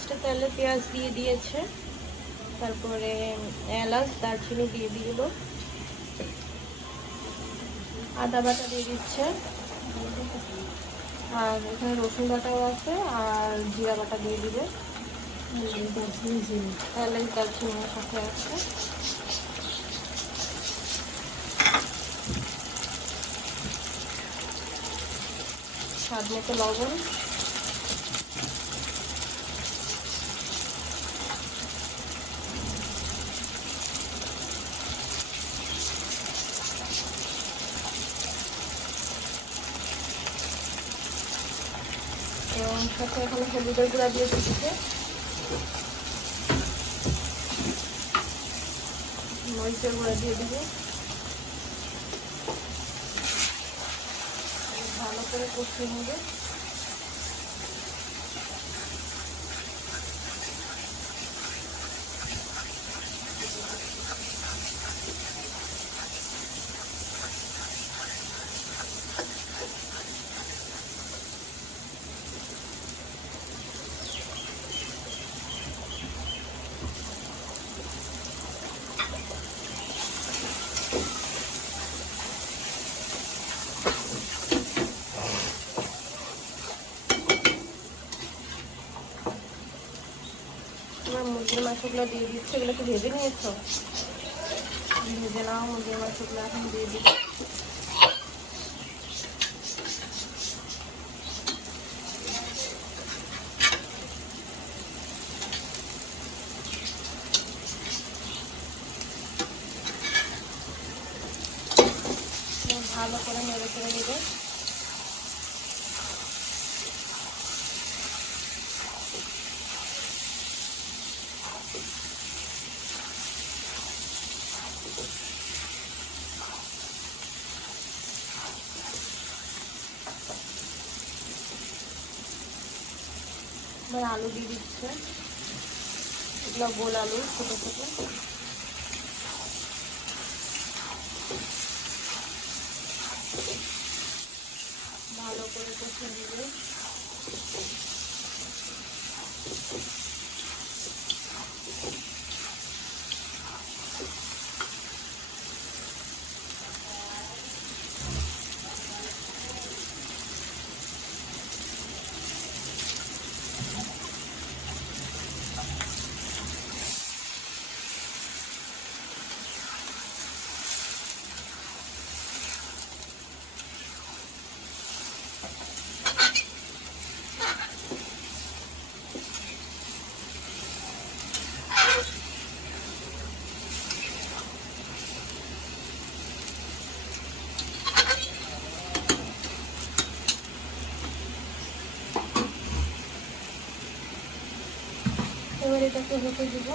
লাস্টে তেলে পেঁয়াজ দিয়ে দিয়েছে। তারপরে এলাচ, দারচিনি দিয়ে দিয়ে দিল। আদা বাটা দিয়ে দিচ্ছে। আর এখানে রসুন বাটাও আছে, আর জিরা বাটা দিয়ে দিবে। এলাচ দারচিনির সাথে আছে। স্বাদ মতো লবণ। এবং সাথে এখানে হলুদের গুঁড়া দিয়ে দিচ্ছে মরিচের গুঁড়া দিয়ে দিবে। ভালো করে কষিয়ে নেবে। মুরগির মাংসগুলো দিয়ে দিচ্ছে, এগুলো কি ভেবে নিয়েছো? ভেজে নাও মুরগির মাংসগুলো এখন দিয়ে দিচ্ছি। ভালো করে নেড়ে চেড়ে দিবে এবার আলু দিয়ে দিচ্ছে। এগুলো গোল আলু ছোটো ছোটো। ভালো করে কষে দিবে এবার এটাকে হতে দিব।